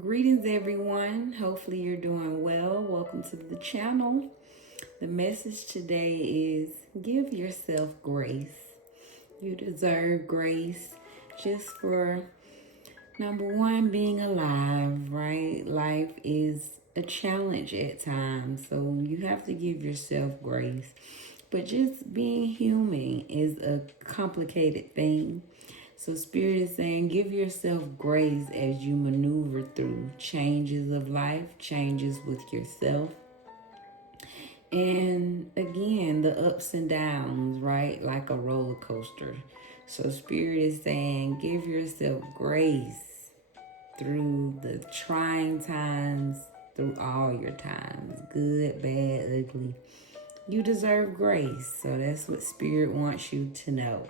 Greetings, everyone. Hopefully, you're doing well. Welcome to the channel. The message today is give yourself grace. You deserve grace just for number one, being alive, right? Life is a challenge at times, so you have to give yourself grace. But just being human is a complicated thing. So Spirit is saying, give yourself grace as you maneuver through changes of life, changes with yourself. And again, the ups and downs, right? Like a roller coaster. So Spirit is saying, give yourself grace through the trying times, through all your times, good, bad, ugly. You deserve grace. So that's what Spirit wants you to know.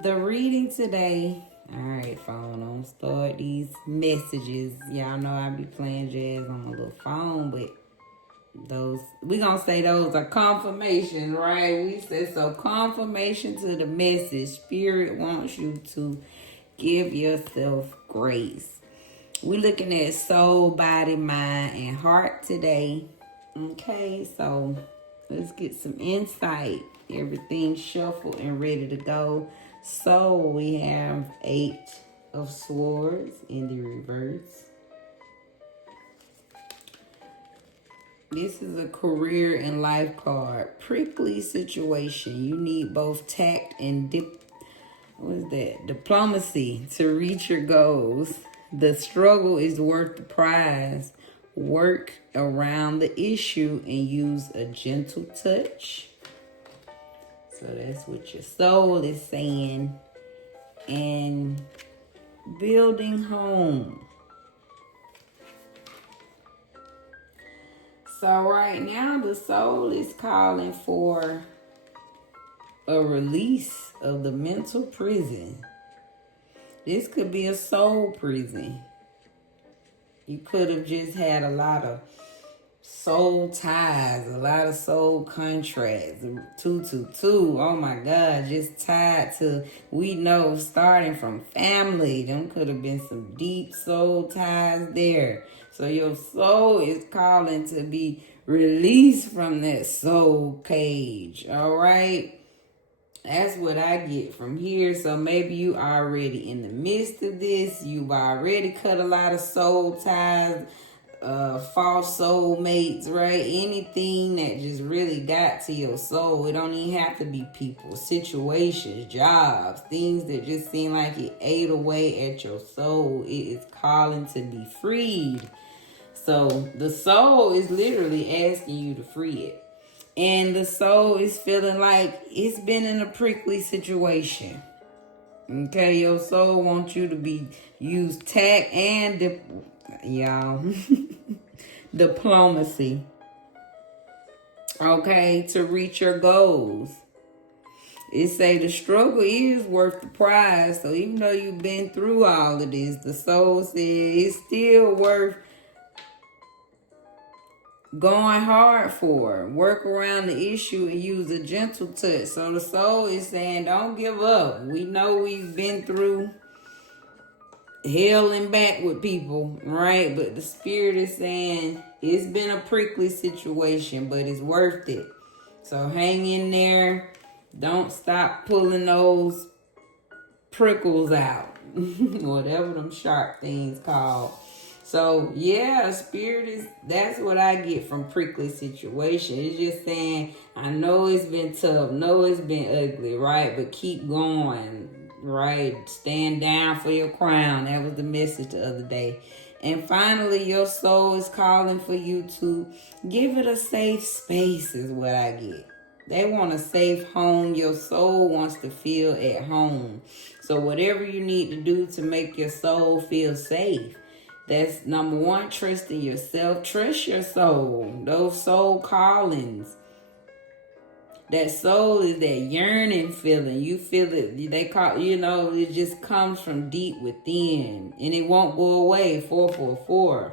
The reading today, all right, phone, don't start these messages. Y'all know I be playing jazz on my little phone, but we gonna say those are confirmation, right? We said so. Confirmation to the message. Spirit wants you to give yourself grace. We're looking at soul, body, mind, and heart today. Okay, so let's get some insight. Everything shuffled and ready to go. So we have 8 of Swords in the reverse. This is a career and life card. Prickly situation. You need both tact and diplomacy to reach your goals. The struggle is worth the prize. Work around the issue and use a gentle touch. So that's what your soul is saying. And building home. So right now the soul is calling for a release of the mental prison. This could be a soul prison. You could have just had a lot of soul ties, a lot of soul contracts. 222, oh my God, just tied to, we know, starting from family. Them could have been some deep soul ties there. So your soul is calling to be released from that soul cage, all right? That's what I get from here. So maybe you already in the midst of this. You've already cut a lot of soul ties, false soulmates, right? Anything that just really got to your soul. It don't even have to be people, situations, jobs, things that just seem like it ate away at your soul. It is calling to be freed. So the soul is literally asking you to free it. And the soul is feeling like it's been in a prickly situation. Okay, your soul wants you to use tact and y'all diplomacy. Okay, to reach your goals. It say the struggle is worth the prize. So even though you've been through all of this, the soul says it's still worth going hard for. Work around the issue and use a gentle touch. So the soul is saying, don't give up. We know we've been through hell and back with people, right? But the spirit is saying it's been a prickly situation, but it's worth it. So hang in there. Don't stop pulling those prickles out. Whatever them sharp things called. So, yeah, that's what I get from prickly situation. It's just saying, I know it's been tough, know it's been ugly, right? But keep going, right? Stand down for your crown. That was the message the other day. And finally, your soul is calling for you to give it a safe space is what I get. They want a safe home. Your soul wants to feel at home. So whatever you need to do to make your soul feel safe. That's number one, trust in yourself. Trust your soul. Those soul callings. That soul is that yearning feeling. You feel it. They call, it just comes from deep within. And it won't go away. 444.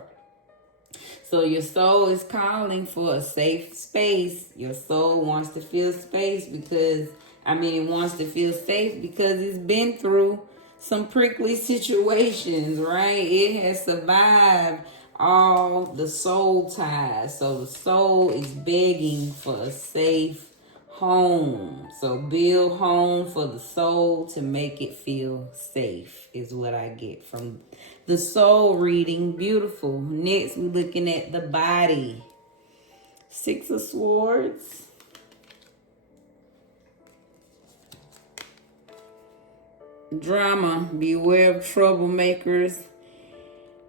So your soul is calling for a safe space. Your soul wants to feel space because, it wants to feel safe because it's been through some prickly situations, right? It has survived all the soul ties. So the soul is begging for a safe home. So build home for the soul to make it feel safe is what I get from the soul reading. Beautiful. Next, we're looking at the body. Six of Swords. Drama. Beware of troublemakers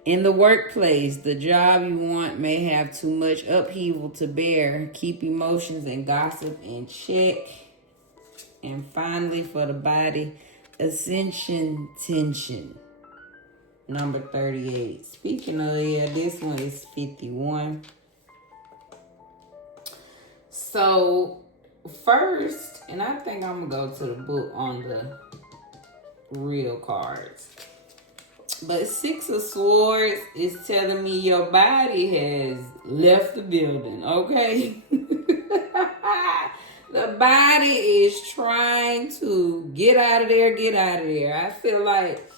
in the workplace. The job you want may have too much upheaval to bear. Keep emotions and gossip in check. And finally, for the body, ascension tension. Number 38. Speaking of, this one is 51. So, first, and I think I'm going to go to the book on the real cards. But Six of Swords is telling me your body has left the building, okay? The body is trying to get out of there, get out of there. I feel like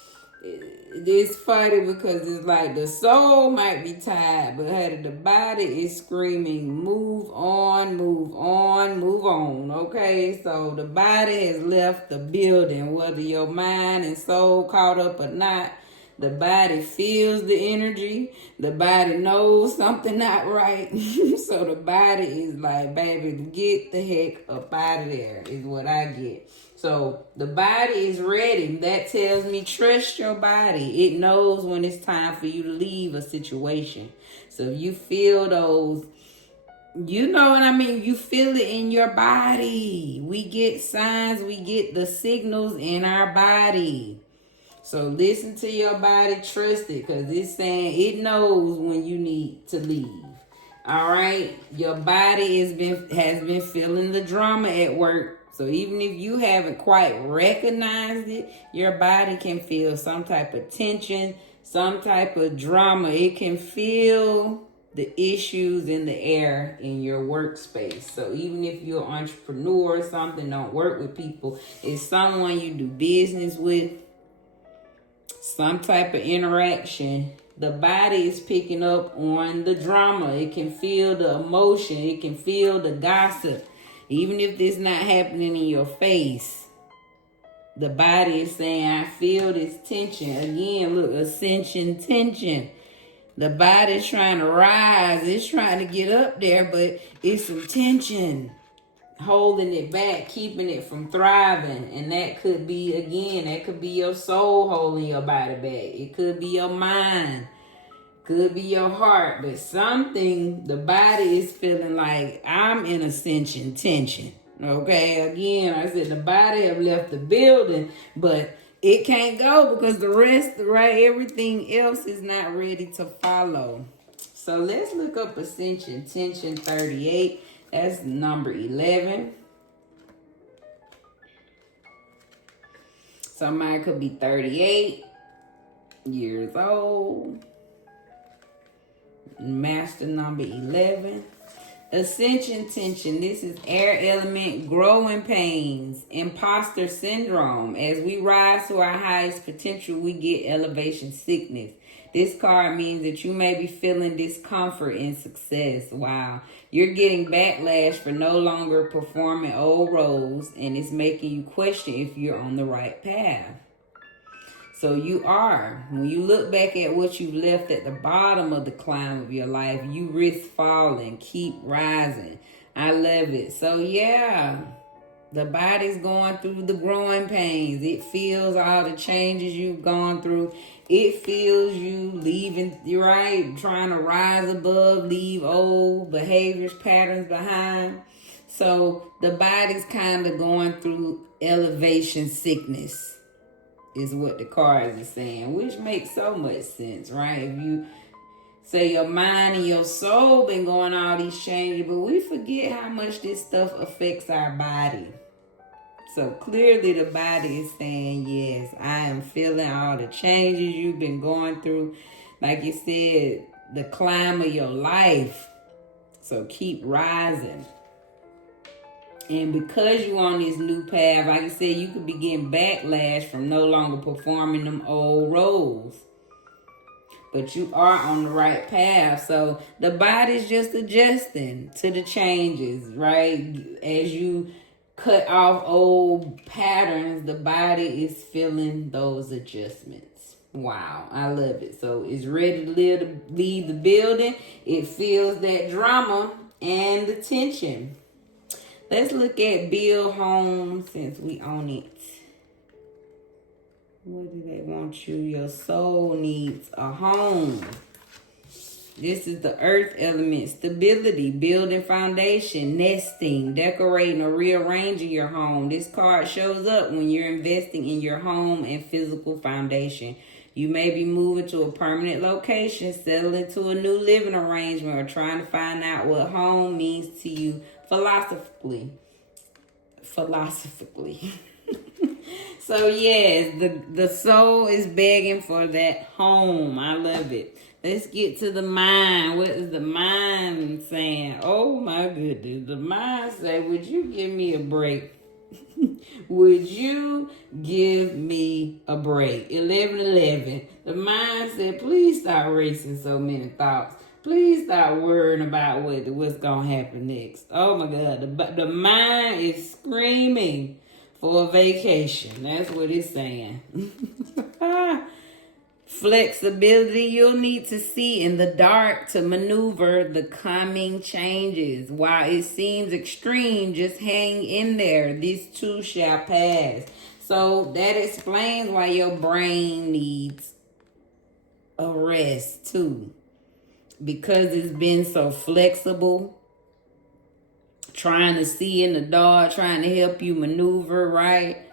it's funny because it's like the soul might be tired, but hey, the body is screaming, move on, move on, move on, okay? So the body has left the building, whether your mind and soul caught up or not. The body feels the energy. The body knows something not right. So the body is like, baby, get the heck up out of there is what I get. So the body is ready. That tells me trust your body. It knows when it's time for you to leave a situation. So if you feel those, you know what I mean? You feel it in your body. We get signs. We get the signals in our body. So listen to your body, trust it, because it's saying it knows when you need to leave. All right? Your body has been feeling the drama at work. So even if you haven't quite recognized it, your body can feel some type of tension, some type of drama. It can feel the issues in the air in your workspace. So even if you're an entrepreneur or something, don't work with people, it's someone you do business with, some type of interaction, the body is picking up on the drama. It can feel the emotion. It can feel the gossip. Even if this not happening in your face, the body is saying, I feel this tension. Again, look, ascension tension. The body's trying to rise. It's trying to get up there, but it's some tension holding it back, keeping it from thriving. And that could be, again, that could be your soul holding your body back. It could be your mind, could be your heart, but something, the body is feeling like I'm in ascension tension. Okay, again, I said the body have left the building, but it can't go because the rest, right, everything else is not ready to follow. So let's look up ascension tension 38. That's number 11. Somebody could be 38 years old. Master number 11. Ascension tension. This is air element, growing pains, imposter syndrome. As we rise to our highest potential, we get elevation sickness. This card means that you may be feeling discomfort in success. Wow. You're getting backlash for no longer performing old roles, and it's making you question if you're on the right path. So you are. When you look back at what you left at the bottom of the climb of your life, you risk falling, keep rising. I love it. So yeah, the body's going through the growing pains. It feels all the changes you've gone through. It feels you leaving, you're right, trying to rise above, leave old behaviors, patterns behind. So the body's kind of going through elevation sickness is what the cards are saying, which makes so much sense, right? If you say your mind and your soul been going all these changes, but we forget how much this stuff affects our body. So clearly the body is saying, yes, I am feeling all the changes you've been going through. Like you said, the climb of your life. So keep rising. And because you on this new path, like I said, you could be getting backlash from no longer performing them old roles. But you are on the right path. So the body's just adjusting to the changes, right? As you cut off old patterns, the body is feeling those adjustments. Wow, I love it. So it's ready to leave the building. It feels that drama and the tension. Let's look at build home since we own it. What do they want you? Your soul needs a home. This is the earth element. Stability, building foundation, nesting, decorating or rearranging your home. This card shows up when you're investing in your home and physical foundation. You may be moving to a permanent location, settling to a new living arrangement, or trying to find out what home means to you philosophically. So yes, the soul is begging for that home. I love it. Let's get to the mind. What is the mind saying? Oh my goodness. The mind say, would you give me a break? Would you give me a break? 11:11. The mind said, please stop racing so many thoughts. Please stop worrying about what's going to happen next. Oh my God. The mind is screaming for a vacation. That's what it's saying. Flexibility, you'll need to see in the dark to maneuver the coming changes. While it seems extreme, just hang in there. This too shall pass. So that explains why your brain needs a rest too. Because it's been so flexible, trying to see in the dark, trying to help you maneuver, right?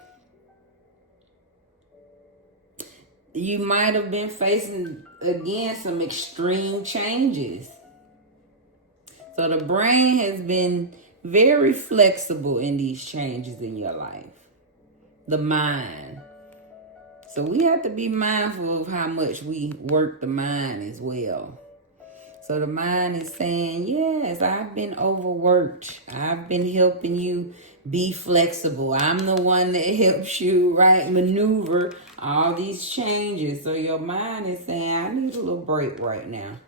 You might have been facing, again, some extreme changes. So the brain has been very flexible in these changes in your life. The mind. So we have to be mindful of how much we work the mind as well. So the mind is saying, yes, I've been overworked. I've been helping you be flexible. I'm the one that helps you, right, maneuver all these changes. So your mind is saying, I need a little break right now.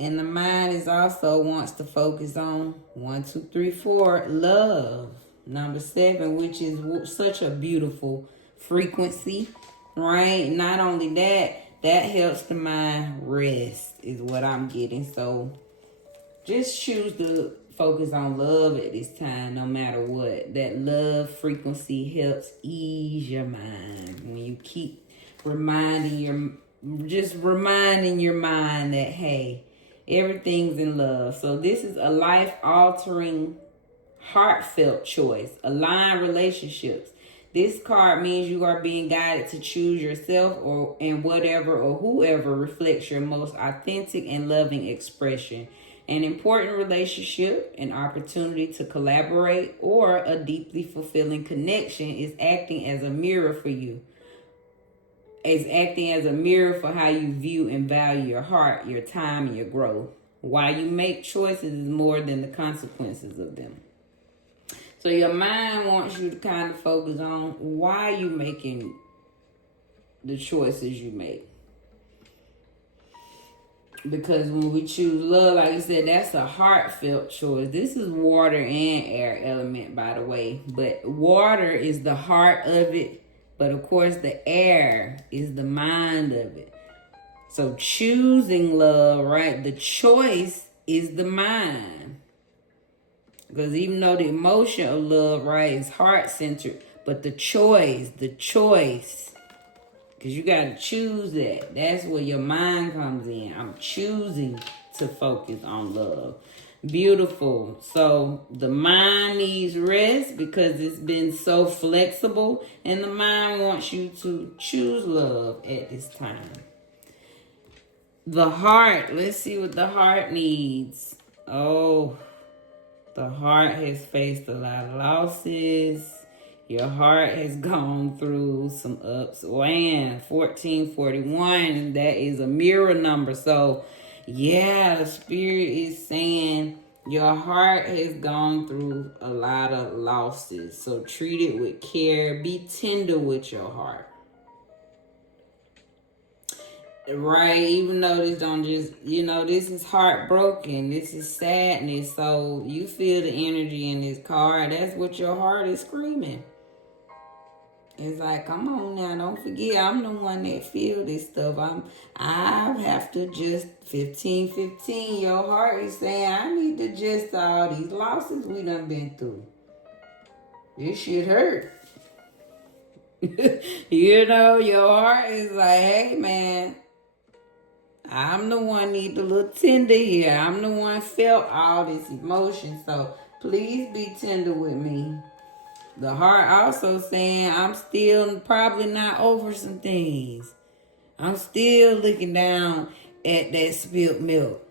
And the mind is also wants to focus on 1, 2, 3, 4, love. Number 7, which is such a beautiful frequency, right? Not only that, that helps the mind rest is what I'm getting. So just choose to focus on love at this time, no matter what. That love frequency helps ease your mind. When you keep reminding your mind that, hey, everything's in love. So this is a life-altering, heartfelt choice. Align relationships. This card means you are being guided to choose yourself and whatever or whoever reflects your most authentic and loving expression. An important relationship, an opportunity to collaborate, or a deeply fulfilling connection is acting as a mirror for you. It's acting as a mirror for how you view and value your heart, your time, and your growth. Why you make choices is more than the consequences of them. So your mind wants you to kind of focus on why you making the choices you make. Because when we choose love, like you said, that's a heartfelt choice. This is water and air element, by the way. But water is the heart of it. But of course, the air is the mind of it. So choosing love, right? The choice is the mind. Because even though the emotion of love, right, is heart-centered, but the choice, because you got to choose that. That's where your mind comes in. I'm choosing to focus on love. Beautiful. So the mind needs rest because it's been so flexible, and the mind wants you to choose love at this time. The heart. Let's see what the heart needs. Oh, the heart has faced a lot of losses. Your heart has gone through some ups and 1441. That is a mirror number. So, yeah, the spirit is saying Your heart has gone through a lot of losses. So treat it with care. Be tender with your heart. Right? Even though this don't just, this is heartbroken. This is sadness. So you feel the energy in this card. That's what your heart is screaming. It's like, come on now, don't forget, I'm the one that feel this stuff. I have to just 15. Your heart is saying, I need to just all these losses we done been through. This shit hurt. Your heart is like, hey man, I'm the one need a little tender here. I'm the one felt all this emotion. So please be tender with me. The heart also saying, I'm still probably not over some things. I'm still looking down at that spilled milk.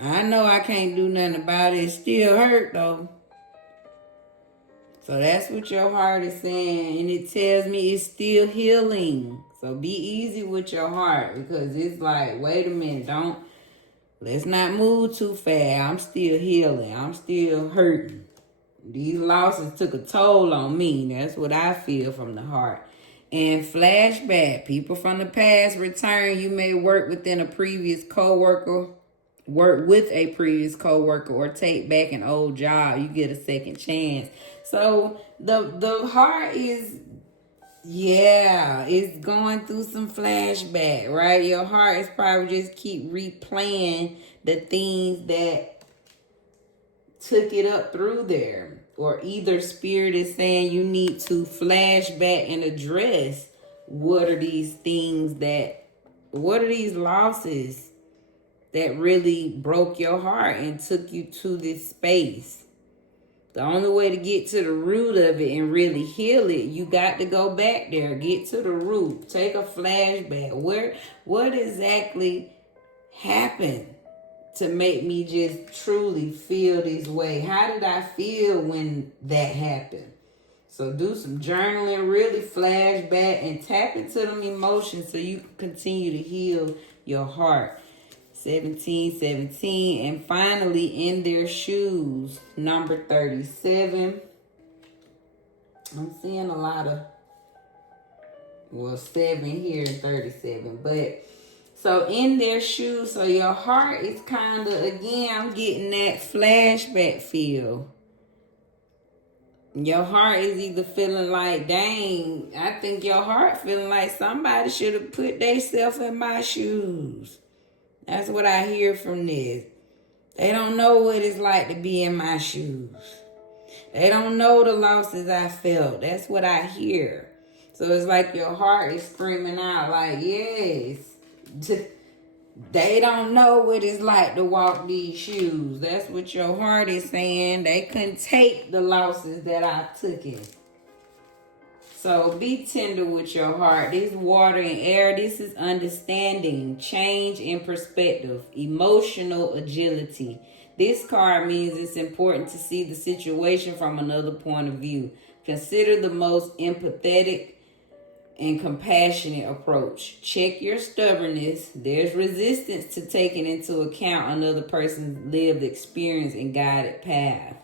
I know I can't do nothing about it. It still hurt though. So that's what your heart is saying. And it tells me it's still healing. So be easy with your heart, because it's like, wait a minute, let's not move too fast. I'm still healing. I'm still hurting. These losses took a toll on me. That's what I feel from the heart. And flashback, people from the past return. You may work with a previous coworker, or take back an old job. You get a second chance. So the heart is, it's going through some flashback, right? Your heart is probably just keep replaying the things that took it up through there. Or either spirit is saying you need to flash back and address what are these losses that really broke your heart and took you to this space. The only way to get to the root of it and really heal it, you got to go back there, get to the root, take a flashback. What exactly happened to make me just truly feel this way? How did I feel when that happened? So do some journaling, really flash back and tap into them emotions so you can continue to heal your heart. 17. And finally, in their shoes, number 37. I'm seeing a lot of, 7 here and 37. But so in their shoes, so your heart is kind of, again, I'm getting that flashback feel. Your heart is either feeling like, dang, I think your heart feeling like somebody should have put themselves in my shoes. That's what I hear from this. They don't know what it's like to be in my shoes. They don't know the losses I felt. That's what I hear. So it's like your heart is screaming out like, yes. They don't know what it's like to walk these shoes. That's what your heart is saying. They couldn't take the losses that I took it. So be tender with your heart. This water and air, this is understanding, change in perspective, emotional agility. This card means it's important to see the situation from another point of view. Consider the most empathetic and compassionate approach. Check your stubbornness. There's resistance to taking into account another person's lived experience and guided path.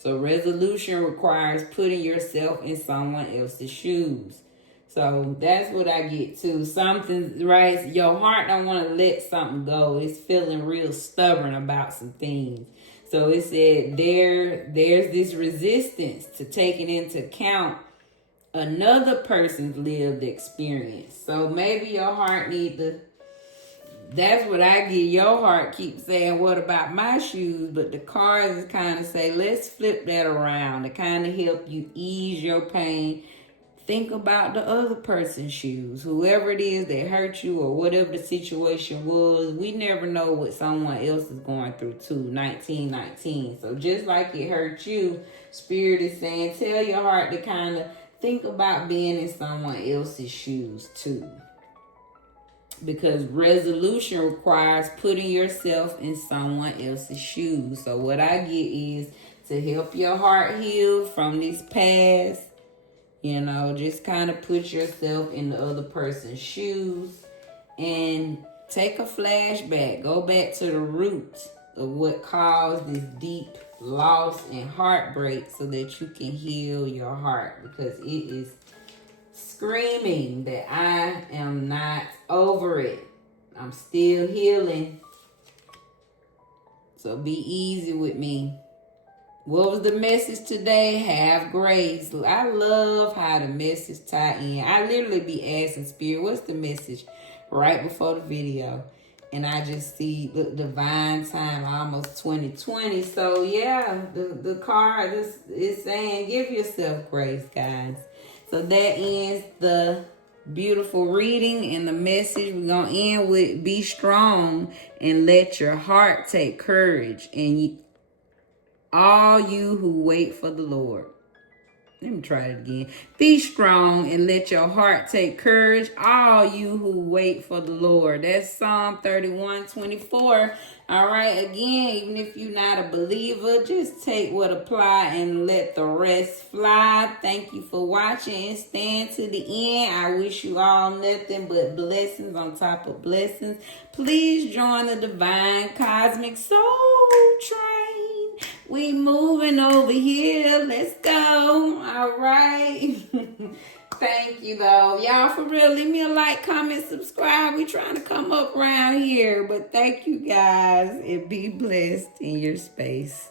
So resolution requires putting yourself in someone else's shoes. So that's what I get to. Something, right? Your heart don't want to let something go. It's feeling real stubborn about some things. So it said there's this resistance to taking into account another person's lived experience. So maybe your heart need to, that's what I get. Your heart keeps saying, what about my shoes? But the cards is kind of say, let's flip that around to kind of help you ease your pain. Think about the other person's shoes. Whoever it is that hurt you or whatever the situation was, we never know what someone else is going through too. 1919. So just like it hurt you, Spirit is saying, tell your heart to kind of think about being in someone else's shoes too. Because resolution requires putting yourself in someone else's shoes. So what I get is to help your heart heal from this past. Just kind of put yourself in the other person's shoes and take a flashback. Go back to the root of what caused this deep loss and heartbreak so that you can heal your heart, because it is screaming that I am not over it. I'm still healing. So be easy with me. What was the message today? Have grace. I love how the message tie in. I literally be asking Spirit, what's the message, right before the video? And I just see the divine time, almost 2020. So yeah, the card is saying give yourself grace, guys. So that ends the beautiful reading and the message. We're going to end with be strong and let your heart take courage. And all you who wait for the Lord. Let me try it again. Be strong and let your heart take courage, all you who wait for the Lord. That's Psalm 31:24. All right, again, even if you're not a believer, just take what apply and let the rest fly. Thank you for watching and stand to the end. I wish you all nothing but blessings on top of blessings. Please join the Divine Cosmic Soul Train. We moving over here. Let's go. All right. Thank you, though. Y'all, for real, leave me a like, comment, subscribe. We trying to come up around here. But thank you, guys. And be blessed in your space.